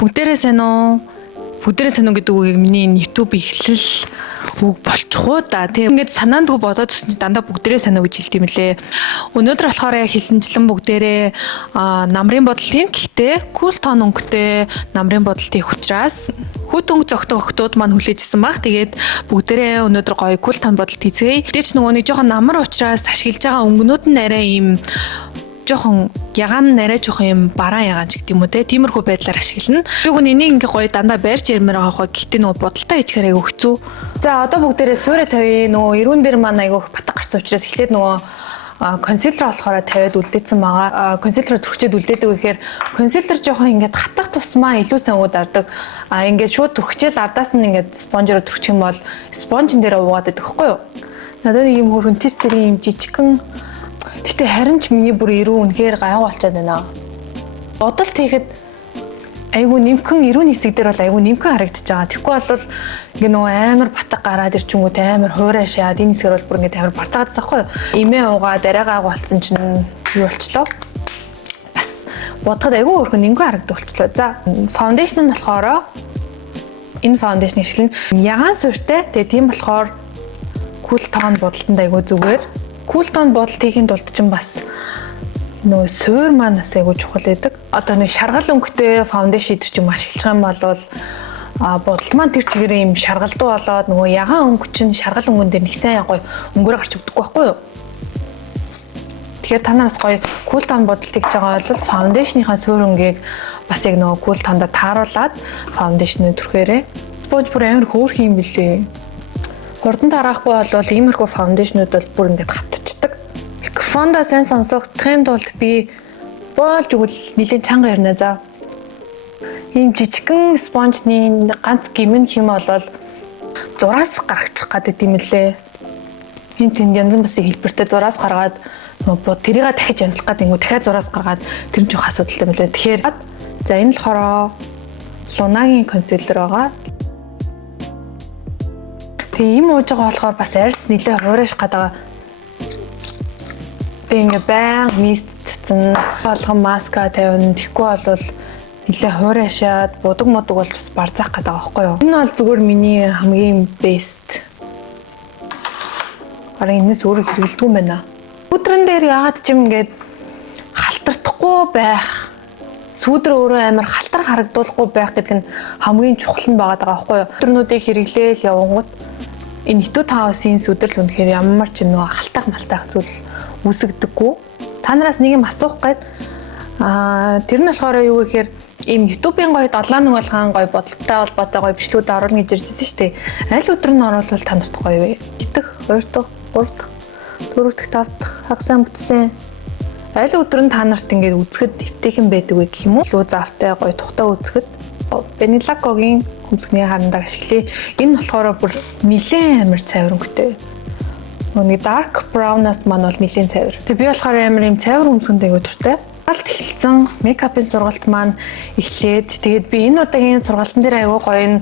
Бүгдээрээ сайн уу? Бүгдээрээ сайн уу гэдэг үгийг миний YouTube эхлэл үг болчихоо да. Тийм ингээд санаандгүй бодоод төсөн чи дандаа бүгдээрээ сайн уу гэж хэлдэм лээ. Өнөөдөр болохоор хэлсэнчлэн бүгдээрээ намрын бодлын гэхдээ cool tone өнгөтэй намрын бодолт их учраас хөт өнгө зөгтөг охтууд маань хүлээжсэн баг. Тэгээд бүгдээрээ өнөөдөр гоё cool tone бодолт хийцгээе. Гэтэ ч нөгөө нэг жоохон намар учраас ашиглаж байгаа өнгөнүүд нь арай ийм жоохон ягаан нарай жоох юм бараан ягаан ч гэдэг юм уу те тиймэрхүү байдлаар ашиглана. Би гүн энийг ингээ гоё дандаа байрч ярмаар байгаа хоо гэхдээ нөгөө бодолтой ичгээр айгу хэцүү. За одоо бүгдээрээ суурэ тавья. Нөгөө эрүүн дээр маань айгу батг гарсан учраас эхлээд нөгөө консилер болохоор тавиад үлдээсэн байгаа. Консилер түрхчээд үлдээдэг гэхээр консилер жоохон ингээд хатах тусмаа илүү сайн ууд ардаг. Ингээд шууд түрхчээл ардаас нь ингээд спонжоор түрхчих юм бол спонжин дээр уугаад байдаг хэвгүй юу? Надад нэг юм хөрөн тэр юм жижигхэн. Гэтэ харин ч миний бүр эрүү үнэхээр гайгүй болчиход байна. Бодолт хийхэд айгүй нэмхэн эрүүний хэсэг дээр бол айгүй нэмхэн харагдаж байгаа. Тэгэхгүй бол ингээ нөгөө амар батг гараад ирчингүү те амар хуурай шаад энэ хэсгээр бол бүр ингээ амар барцаагаад байгаа байхгүй юу? Имээ уугаад арайгаа болцсон чинь юу болчлоо? Бас бодоход айгүй өөрхөн нэмхэн харагддаг болчлоо. За фаундейшн нь болохоор энэ фаундейшн ашиглана. Ягаан суурьтай. Тэгээ тийм болохоор cool tone бодолтонд айгүй зүгээр. Cool tone бодолт хийхэд тулд ч бас нөө суур маань бас айгуу чухал байдаг. Одоо нэг шаргал өнгөтэй фаундейшн идэр ч юм ашиглах юм бол бодолт маань тэр чигээр юм шаргалдуу болоод нөгөө ягаан өнгө чинь шаргал өнгөн дээр нэг сайн гоё өнгөөр гарч өгдөггүй байхгүй юу? Тэгэхээр та нараас гоё cool tone бодолт хийж байгаа бол фаундейшныхаа суур өнгийг бас яг нөгөө cool tone-да тааруулаад фаундейшны түрхээрээ спонж бүр амар хөөрх юм билээ. Хурдан тараахгүй бол иймэрхүү фаундейшнуд бол бүр ингээд хатчихдаг. Микрофондоо сайн сонсохын тулд би боолж өгвөл нэлээд чанга ярина за. Ийм жижигхэн спонжны ганц гимн хэм болол зураас гаргачих гэдэг юм лээ. Энд тэнд янз бүрийн хэлбэртэй зураас гаргаад тэрийг дахиж янзлах гэдэг юм уу дахиад зураас гаргаад тэр нь жоох асуудалтай юм лээ. Тэгэхээр за энэ болохоор Лунагийн консилер байгаа. Тэгээ им ууж байгаа болохоор бас арьс нэлээ хуурайш гадаа. Би ингээ баян мист цэцэн болгон маска тавина. Тэгэхгүй бол нэлээ хуурайшаад будаг мудаг бол бас барзаах гэдэг байгаа байхгүй юу? Энэ бол зүгээр миний хамгийн бест. Харин энэс өөрөө хэрэгэлдэг юм байна. Өдрөн дээр яагаад ч юм ингээд халтардахгүй байх. Сүүдөр өөрөө амар халтар харагдуулахгүй байх гэдэг нь хамгийн чухал нь байгаа байхгүй юу? Өдрнүүдийг хэрэглээл явангууд энэ хитүү таавсын сүдрэл үнэхээр ямар ч юм нөгөө халтаах малтаах зүйл үүсгдэггүй. Та нараас нэг юм асуух гээд тэр нь болохоор юу гэхээр ийм YouTube-ийн гоё 7 нэг болгон гоё бодолтой холбоотой гоё бичлэгүүд оруулна гэж иржсэн шүү дээ. Аль өдөр нь оруулбал та нарт гоё вэ? Идэх, 2 дахь, 3 дахь, 4 дахь, 5 дахь хагасаа бүтсэн. Аль өдөр нь та нарт ингээд үзэхэд дэвтэйхэн байдаг вэ гэх юм уу? Лүү завтай гоё тухтай үзэхэд Benilacqo-гийн хүмсгний харандаг ашиглая. Энэ болохоор бүр нэлээд амар цайвар өнгөтэй. Нэг dark brown-аас маань бол нэлээд цайвар. Тэгээ би болохоор амар юм цайвар хүмсгэнд аягүй дуртай. Сургалт эхэлсэн. Мейкапын сургалт маань эхлээд тэгээд би энэ удаагийн сургалтын дээр аягүй гоё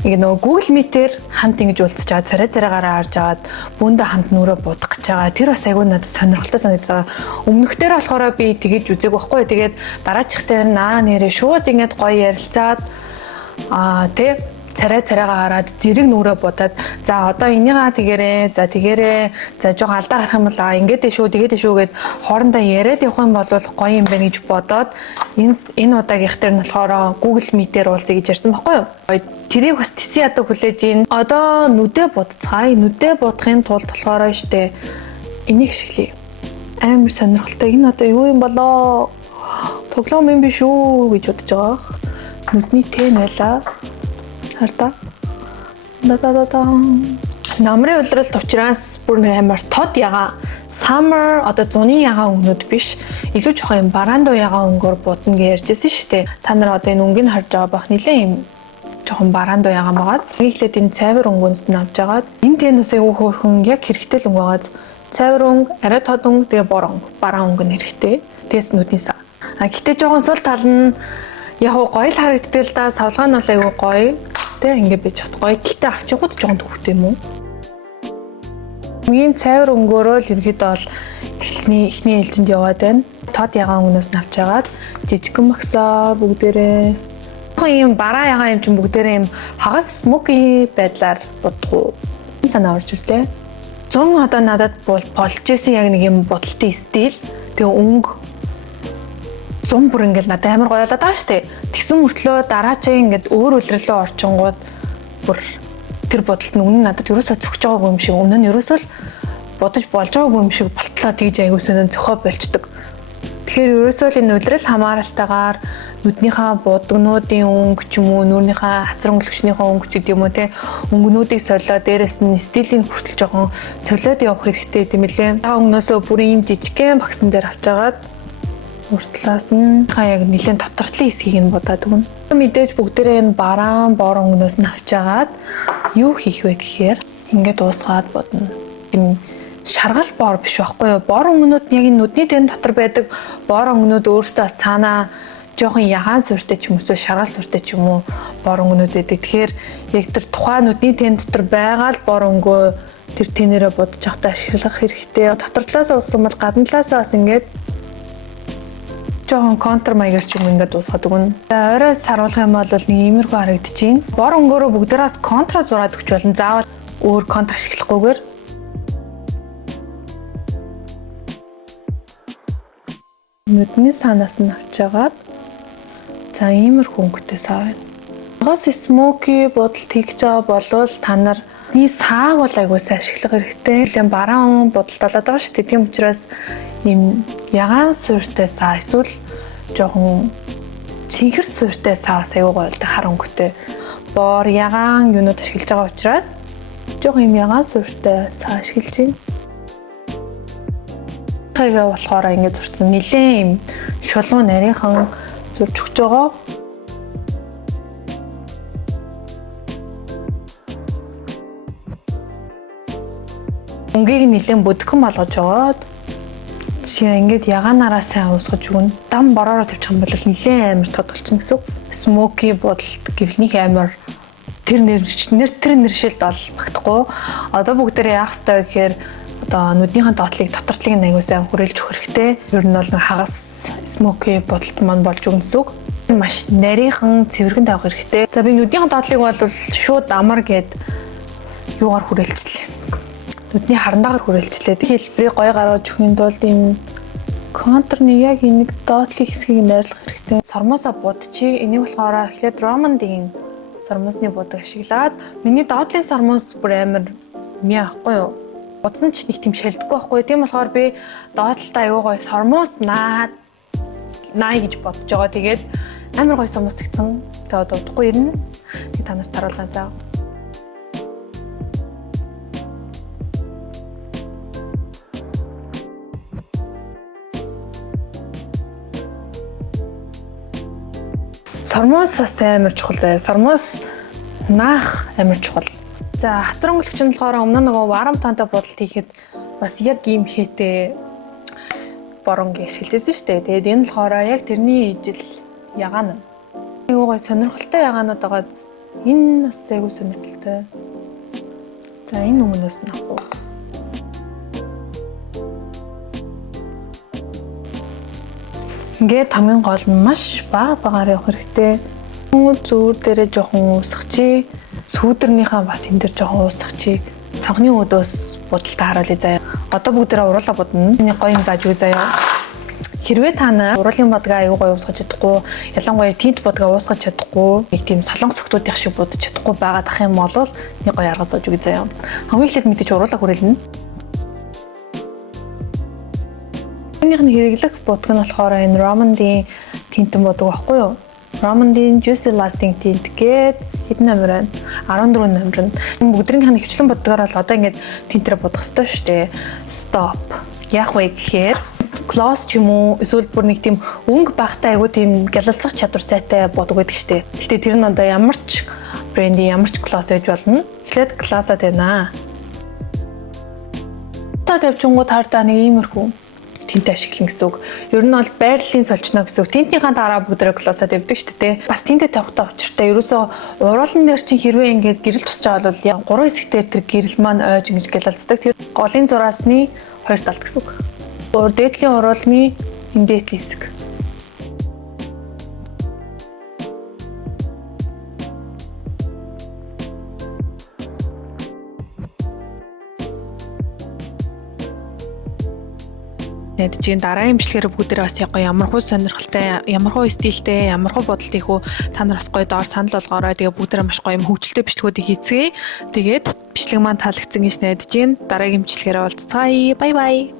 нөгөө Google Meet-ээр хамт ингэж уулзч байгаа. Царай-царайгаараа харж агаад бүүндээ хамт нүрээ будах гэж байгаа. Тэр бас аягүй надад сонирхолтой санагдсан. Өмнөхдөр болохоор би тэгэж үзег байхгүй. Тэгээд дараачихтэр нэрээ шууд ингэж гоё ярилцаад тэг царай-царайгаа хараад зэрэг нүрээ будаад за одоо энийгаа тэгэрээ за жоо алдаа гарах юм бол ингээд шүү тэгээд шүү гэд хоорондоо яриад явах юм бол гоё юм байна гэж бодоод энэ удаагийнх дээр нь болохоор Google Meet-ээр уулзъя гэж ярьсан байхгүй юу. Тэрийг бас тэсээ ядаа хүлээж ийн. Одоо нүдээ будцгаая. Нүдээ будахын тулд болохоор штэ энийг шиглэе. Амар сонирхолтой. Энэ одоо юу юм болоо? Тоглоом юм биш үү гэж бодож байгаа. Нүдний тэн байлаа. Харта. Намрын улиралт учраас бүр амар тод ягаан summer одоо зуны ягаан өнгөнүүд биш. Илүү жоохон юм бараандуу ягаан өнгөөр будна гэж ярьжсэн шүү дээ. Та нар одоо энэ өнгөнд харж байгаа бах нэлээ юм жоохон бараандуу ягаан байгаад. Нийлээд энэ цайвар өнгөнөөс нь авч агаад энэ тэнэс айгүй хөөрхөн яг хэрэгтэй л өнгө байгаад цайвар өнгө, арай тод өнгө, тэгээ бор өнгө, бараан өнгө нь хэрэгтэй. Тэгээс нүдний сав. Гэхдээ жоохон сул тал нь яг гоё л харагддаг л да. Савлгаа нь бол айгүй гоё. Тэ ингэ бий чадахгүй. Гэтэ авчихуд жоохон төвхтэй юм уу? Ийм цайвар өнгөөрөө л ерөөдөө бол эхний ээлжинд яваад байна. Тод ягаан өнгнөөс нь авч агаад жижигхэн багсаа бүгдээрээ Ийм бараа ягаа юм чинь бүгдээрээ ийм хагас смоки байдлаар бодох санаа орж ирлээ. 100 одоо надад болж исэн яг нэг юм бодолтын стил. Тэгээ өнгө 100 бүр ингээл надад амар гоёлоод байгаа штэ. Тэгсэн мөртлөө дараачийн ингээд өөр үлрэлөө орчингууд бүр тэр бодолт нь өмнө надад ерөөсөө зөгж байгаагүй юм шиг, өмнө нь ерөөсөө л бодож болж байгаагүй юм шиг болтлоо тэгж аягүй сонин зөхөө болчдөг. Тэгэхээр ерөөсөө л энэ үлрэл хамааралтайгаар нүднийхээ будагнуудын өнгө ч юм уу, нүрийнхээ хацар өнгөлөгчнийхээ өнгө ч гэдэг юм уу те өнгөнүүдийг солио, дээрэс нь стилийн хүртэл жоохон солиод явах хэрэгтэй юм лээ. Та өнгнөөсөө бүр ийм жижигхэн багсан дээр авчаагаад уртлаас нь яг нэлээд дотортлын хэсгийг нь бодоод өгнө. Мэдээж бүгдээрээ энэ бараан бор өнгнөөс нь авчаагаад юу хийх вэ гэхээр ингээд уусгаад бодно. Им шаргал бор биш байхгүй юу? Бор өнгнүүд яг энэ нүдний тэн дотор байдаг бор өнгнүүд өөрсдөө цаанаа жоохон ягаан сүртэй ч юм уу шаргал сүртэй ч юм уу бор өнгнүүд байдаг. Тэгэхээр яг тэр тухайн нүдний тэн дотор байгаа л бор өнгөө тэр тэнээрээ бодож явахдаа ашиглах хэрэгтэй. Дотор талаас уусан бол гадна талаас бас ингээд жоохон контр маягаар ч юм ингээд дуусгаад өгнө. Оройс харуулах юм бол нэг иймэрхүү харагдчихээн. Бор өнгөөрөө бүгдээрээс контра зураад өгч болно. Заавал өөр контр ашиглахгүйгээр. Нүдний санаас нь авчаагаад за иймэрхүү өнгөтэй саа байна. Гос смоки бодолт хийж байгаа болвол та нар сааг бол айгуус ашиглах хэрэгтэй. Нэлээд бараан бодолт болоод байгаа шүү дээ. Тийм учраас ийм ягаан суурьтай саа эсвэл жоохон цэнхэр суурьтай саа аюу гоё л хар өнгөтэй. Бор ягаан юунууд ашиглаж байгаа учраас жоохон ийм ягаан суурьтай саа ашиглаж байна. Хайгаа болохоор ингэж зурцсан нэлээд ийм шулуун нарийнхан зурж өгч байгаа. Өнгийг нэлээд бүдгэн болгож аваад жишээ ингээд ягаанаараа сайн уусгаж өгнө. Дам бороор тавьчих юм бол нэлээд амар тод болчихно гэсэн үг. Смоки бодолт гэвлнийх амар тэр нэршилд бол багтахгүй. Одоо бүгдээрээ яах ёстой вэ гэхээр одоо нүднийхэн доотлыг дотортлыг аягүй сайн хүрээлж өгөх хэрэгтэй. Ер нь бол хагас смоки бодолт маань болж өгнө гэсэн үг. Маш нарийнхан цэвэрхэн тавих хэрэгтэй. За би нүднийхэн доотлыг бол шууд амар гээд юугаар хүрээлжлээ. Нүдний харандаагаар хүрээлжлээ. Хэлбэрийг гоё гаргаж өгөхийн тулд энэ контурны яг энийг доотлын хэсгийг найрлах хэрэгтэй. Сормоосоо будчих. Энийг болохоор эхлээд Романдын сормоосны будаг ашиглаад миний доотлын сормоос бүр амар мяахгүй юу? Будсан ч нэг тийм шалдаггүй байхгүй. Тийм болохоор би доотлолтоо аягүй гоё сормоос наа гэж бодож байгаа. Тэгээд амар гоё сормоос тэгсэн. Тэгээд одоо удахгүй ирнэ. Тэг та нарт харуулгаа заа. Сормоос бас амар чухал заяа. Сормоос наах амар чухал. За хацар өнгөлөгч нь болохоор өмнө нөгөө варам тонтой бодолт хийхэд бас яг ийм хээтэй боронг ашиглажсэн шүү дээ. Тэгээд энэ болохоор яг тэрний ижил ягаан. Айгуу гой сонирхолтой ягаанууд байгаа. Энэ бас айгуу сонирхолтой. За энэ өмнөөс нь авах уу. Ингээд хамгийн гол нь маш багаар явах хэрэгтэй. Зүүр дээрээ жоохон уусгачи. Сүүдэрнийхээ бас энэ дэр жоохон уусгачи. Цанхны өдөөс будалтаа харуулъя заяа. Одоо бүгдээрээ уруулаа будна. Энийг гоё юм зааж үгүй заяа. Хэрвээ та нар уруулын бодгаа аюу гоё уусгаж чадахгүй, ялангуяа тинт бодгаа уусгаж чадахгүй, нэг тийм солонгос охтуудын шиг будаж чадахгүй байгаад ах юм бол нэг гоё арга зааж үгүй заяа. Хамгийн эхлээд мэдээж уруулаа хүрээлнэ. Энийхний хэрэглэх будаг нь болохоор энэ Романдын тинтэн будаг байхгүй юу? Романдын Juicy Lasting Tint гээд хэдэн номер байна? 14 номер. Бүгдэрийнх нь хвчлэн будгаар бол одоо ингээд тинтрэ будах ёстой шүү дээ. Stop. Яах вэ гэхээр gloss ч юм уу эсвэл бүр нэг тийм өнгө багтаа айгуу тийм гялалцах чадвар сайтай будаг байдаг шүү дээ. Гэхдээ тэр нь одоо ямар ч брендийн ямар ч gloss ээж болно. Эхлээд gloss-а тавина. Та тавьчингууд хартаа нэг иймэрхүү тинт ашиглана гэсэн үг. Ер нь бол байрлалын солично гэсэн үг. Тинтийнхаа дараа бүгдээ глоссаа тавьдаг шүү дээ. Бас тинтээ тавихтай учиртай. Ерөөсөө уруулан дээр чинь хэрвээ ингээд гэрэл тусч байгаа бол 3 хэсгээр тэр гэрэл маань ойж ингэж гялалцдаг. Тэр голын зураасны 2 талд гэсэн үг. Дээдлийн уруулны энэ дээдлийн хэсэг. найдаж байна. Дараагийн бичлэгээр бүгдээрээ бас яг гоё ямар хуу сонирхолтой, ямар хуу стилтэй, ямар хуу бодолтой хөө та нар бас гоё доор санал болгоорой. Тэгээ бүгдээрээ маш гоё юм хөгжилтэй бичлэгүүдийг хийцгээе. Тэгээд бичлэг маань таалагдсан гэж найдаж байна. Дараагийн бичлэгээр уулзцаая. Бай бай.